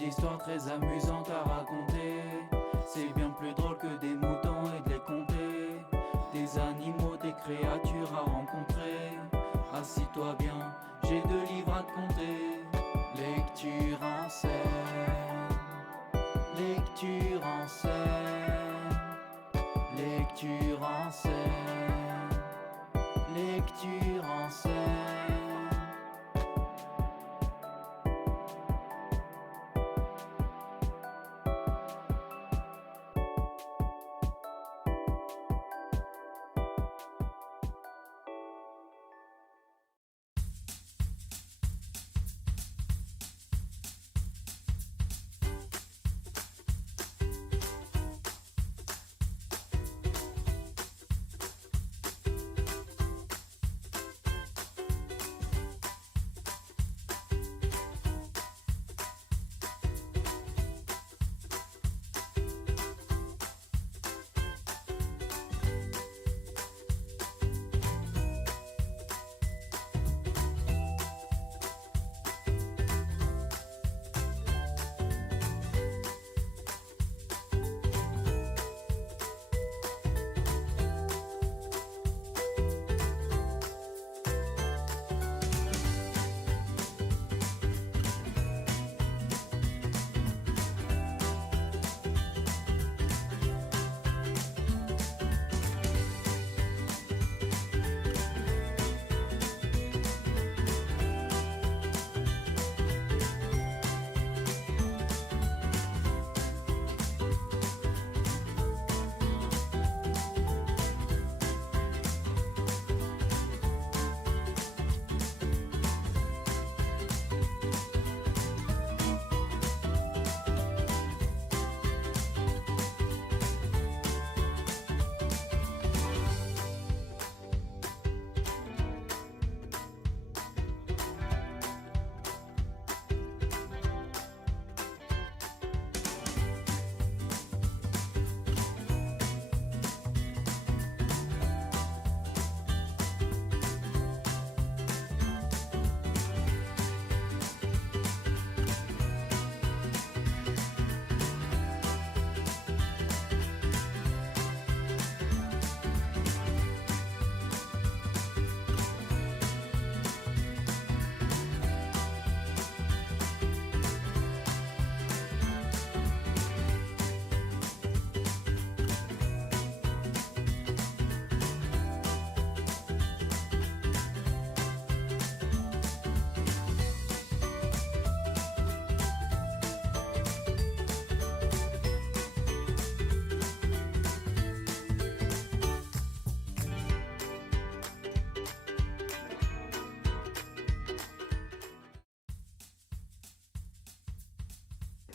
d'histoires très amusantes à raconter. C'est bien plus drôle que des moutons et de les compter. Des animaux, des créatures à rencontrer. Assis-toi bien, j'ai 2 livres à te compter. Lecture en scène, lecture en scène, lecture en scène, lecture en scène.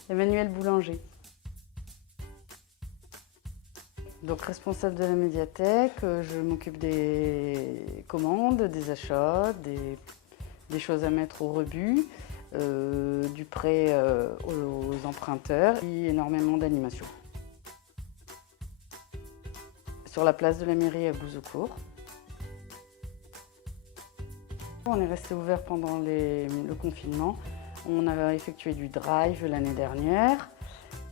Emmanuel Boulanger. Donc responsable de la médiathèque, je m'occupe des commandes, des achats, des choses à mettre au rebut, du prêt aux emprunteurs et énormément d'animation. Sur la place de la mairie à Bouzoucourt. On est resté ouvert pendant le confinement. On a effectué du drive l'année dernière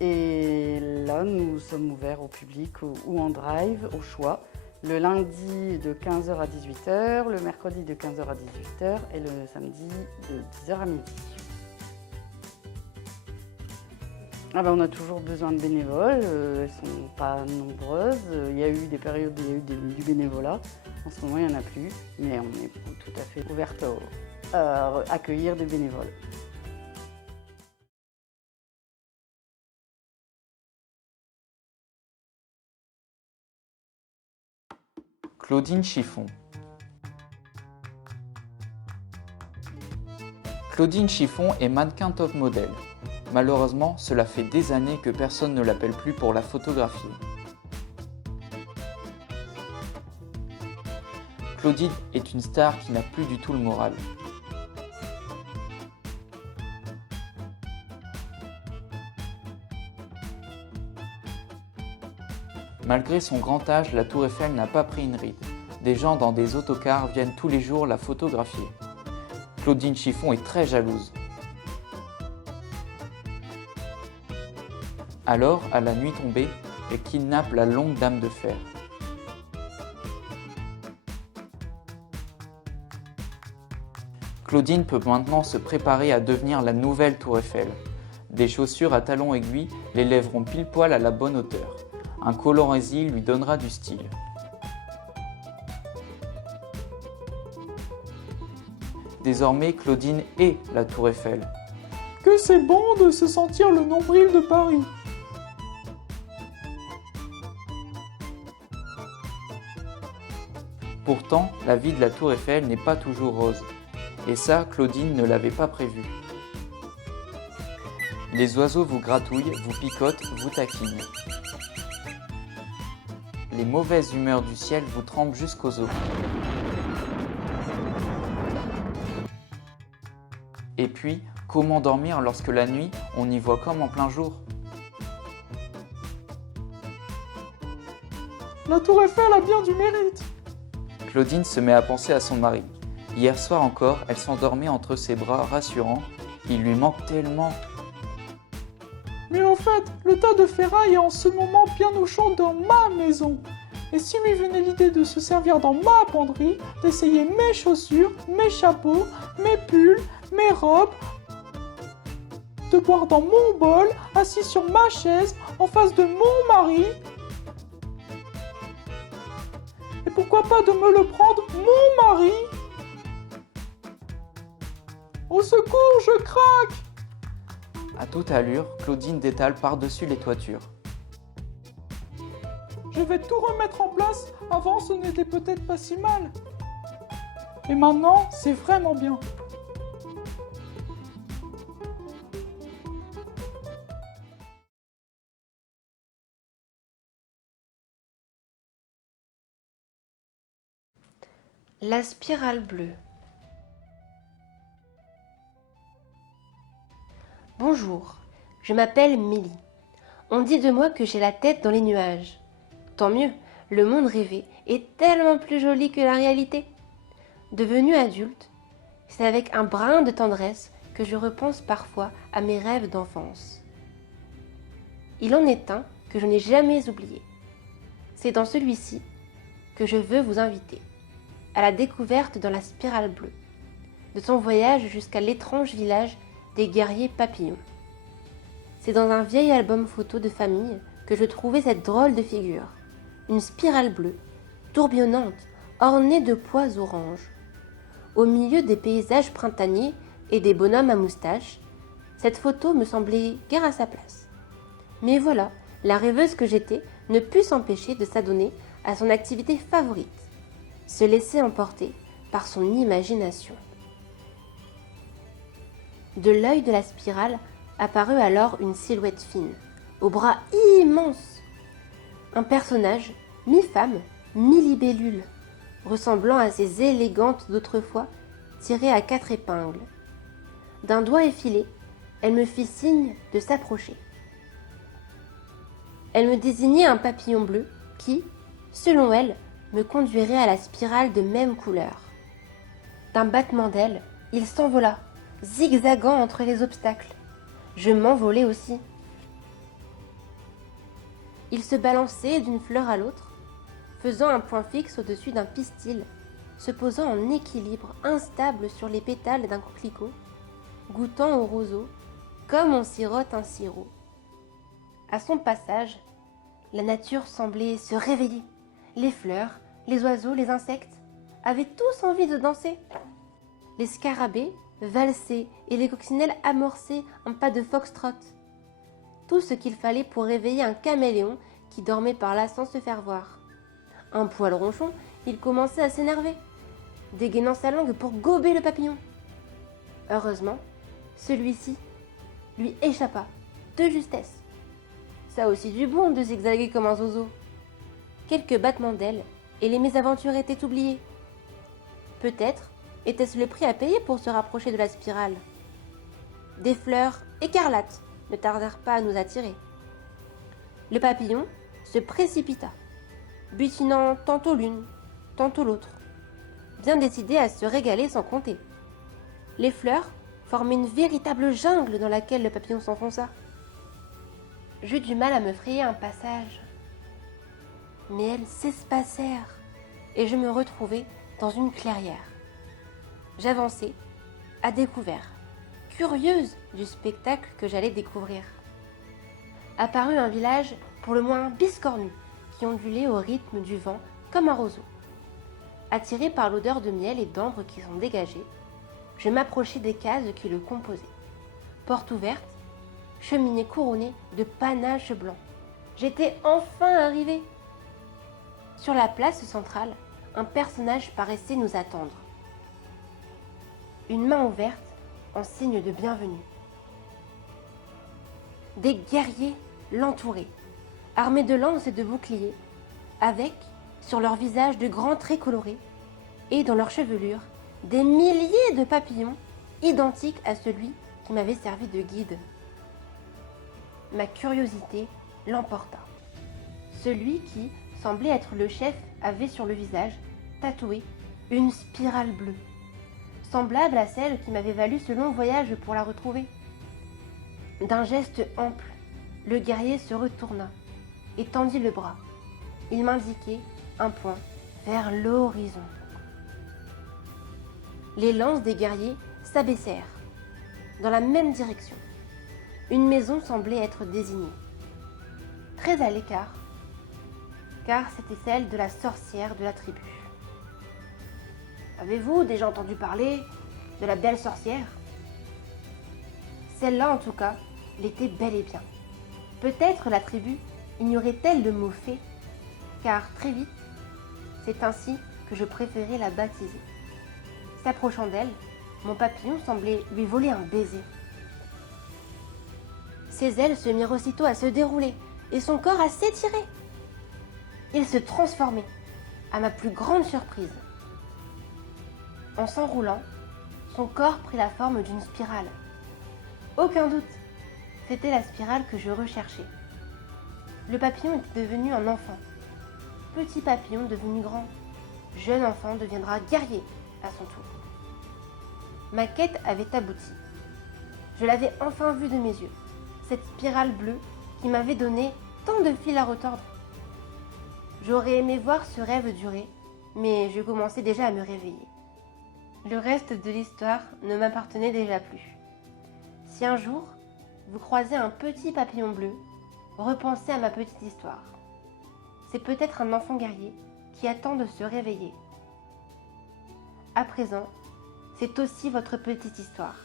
et là nous sommes ouverts au public ou en drive au choix. Le lundi de 15h à 18h, le mercredi de 15h à 18h et le samedi de 10h à midi. On a toujours besoin de bénévoles, elles ne sont pas nombreuses. Il y a eu des périodes où il y a eu du bénévolat. En ce moment, il n'y en a plus, mais on est tout à fait ouverte à accueillir des bénévoles. Claudine Chiffon. Claudine Chiffon est mannequin top modèle. Malheureusement, cela fait des années que personne ne l'appelle plus pour la photographier. Claudine est une star qui n'a plus du tout le moral. Malgré son grand âge, la Tour Eiffel n'a pas pris une ride. Des gens dans des autocars viennent tous les jours la photographier. Claudine Chiffon est très jalouse. Alors, à la nuit tombée, elle kidnappe la longue dame de fer. Claudine peut maintenant se préparer à devenir la nouvelle Tour Eiffel. Des chaussures à talons aiguilles l'élèveront pile poil à la bonne hauteur. Un collant asie lui donnera du style. Désormais, Claudine est la Tour Eiffel. Que c'est bon de se sentir le nombril de Paris. Pourtant, la vie de la Tour Eiffel n'est pas toujours rose. Et ça, Claudine ne l'avait pas prévu. Les oiseaux vous gratouillent, vous picotent, vous taquinent. Les mauvaises humeurs du ciel vous trempent jusqu'aux os. Et puis, comment dormir lorsque la nuit, on y voit comme en plein jour? La Tour Eiffel a bien du mérite. Claudine se met à penser à son mari. Hier soir encore, elle s'endormait entre ses bras rassurants. Il lui manque tellement. Mais en fait, le tas de ferraille est en ce moment bien au chaud dans ma maison. Et si lui venait l'idée de se servir dans ma penderie, d'essayer mes chaussures, mes chapeaux, mes pulls, mes robes, de boire dans mon bol, assis sur ma chaise, en face de mon mari. Et pourquoi pas de me le prendre, mon mari? Au secours, je craque! À toute allure, Claudine détale par-dessus les toitures. Je vais tout remettre en place, avant ce n'était peut-être pas si mal. Et maintenant, c'est vraiment bien. La spirale bleue. Bonjour, je m'appelle Milly. On dit de moi que j'ai la tête dans les nuages. Tant mieux, le monde rêvé est tellement plus joli que la réalité. Devenue adulte, c'est avec un brin de tendresse que je repense parfois à mes rêves d'enfance. Il en est un que je n'ai jamais oublié. C'est dans celui-ci que je veux vous inviter, à la découverte dans la spirale bleue, de son voyage jusqu'à l'étrange village des guerriers papillons. C'est dans un vieil album photo de famille que je trouvais cette drôle de figure, une spirale bleue, tourbillonnante, ornée de pois oranges. Au milieu des paysages printaniers et des bonhommes à moustache, cette photo me semblait guère à sa place. Mais voilà, la rêveuse que j'étais ne put s'empêcher de s'adonner à son activité favorite, se laisser emporter par son imagination. De l'œil de la spirale apparut alors une silhouette fine, aux bras immenses. Un personnage, mi-femme, mi-libellule, ressemblant à ces élégantes d'autrefois, tirées à 4 épingles. D'un doigt effilé, elle me fit signe de s'approcher. Elle me désignait un papillon bleu qui, selon elle, me conduirait à la spirale de même couleur. D'un battement d'ailes, il s'envola, zigzagant entre les obstacles. Je m'envolai aussi. Il se balançait d'une fleur à l'autre, faisant un point fixe au-dessus d'un pistil, se posant en équilibre instable sur les pétales d'un coquelicot, goûtant au roseau, comme on sirote un sirop. À son passage, la nature semblait se réveiller. Les fleurs, les oiseaux, les insectes avaient tous envie de danser. Les scarabées valsaient et les coccinelles amorçaient un pas de foxtrot. Tout ce qu'il fallait pour réveiller un caméléon qui dormait par là sans se faire voir. Un poil ronchon, il commençait à s'énerver, dégainant sa langue pour gober le papillon. Heureusement, celui-ci lui échappa de justesse. Ça a aussi du bon de zigzaguer comme un zozo. Quelques battements d'ailes et les mésaventures étaient oubliées. Peut-être était-ce le prix à payer pour se rapprocher de la spirale. Des fleurs écarlates ne tardèrent pas à nous attirer. Le papillon se précipita, butinant tantôt l'une, tantôt l'autre, bien décidé à se régaler sans compter. Les fleurs formaient une véritable jungle dans laquelle le papillon s'enfonça. J'eus du mal à me frayer un passage. Mais elles s'espacèrent et je me retrouvai dans une clairière. J'avançai, à découvert, curieuse du spectacle que j'allais découvrir. Apparut un village pour le moins biscornu, qui ondulait au rythme du vent comme un roseau. Attiré par l'odeur de miel et d'ambre qui s'en dégageait, je m'approchai des cases qui le composaient. Porte ouverte, cheminée couronnée de panaches blancs. J'étais enfin arrivée. Sur la place centrale, un personnage paraissait nous attendre. Une main ouverte en signe de bienvenue. Des guerriers l'entouraient, armés de lances et de boucliers, avec, sur leurs visages, de grands traits colorés, et dans leur chevelure, des milliers de papillons identiques à celui qui m'avait servi de guide. Ma curiosité l'emporta. Celui qui semblait être le chef avait sur le visage tatoué une spirale bleue, semblable à celle qui m'avait valu ce long voyage pour la retrouver. D'un geste ample, le guerrier se retourna et tendit le bras. Il m'indiquait un point vers l'horizon. Les lances des guerriers s'abaissèrent dans la même direction. Une maison semblait être désignée, très à l'écart, car c'était celle de la sorcière de la tribu. Avez-vous déjà entendu parler de la belle sorcière ? Celle-là, en tout cas, l'était bel et bien. Peut-être la tribu ignorait-elle le mot fée, car très vite, c'est ainsi que je préférais la baptiser. S'approchant d'elle, mon papillon semblait lui voler un baiser. Ses ailes se mirent aussitôt à se dérouler et son corps à s'étirer. Il se transformait, à ma plus grande surprise. En s'enroulant, son corps prit la forme d'une spirale. Aucun doute, c'était la spirale que je recherchais. Le papillon était devenu un enfant. Petit papillon devenu grand. Jeune enfant deviendra guerrier à son tour. Ma quête avait abouti. Je l'avais enfin vue de mes yeux, cette spirale bleue qui m'avait donné tant de fil à retordre. J'aurais aimé voir ce rêve durer, mais je commençais déjà à me réveiller. Le reste de l'histoire ne m'appartenait déjà plus. Si un jour, vous croisez un petit papillon bleu, repensez à ma petite histoire. C'est peut-être un enfant guerrier qui attend de se réveiller. À présent, c'est aussi votre petite histoire.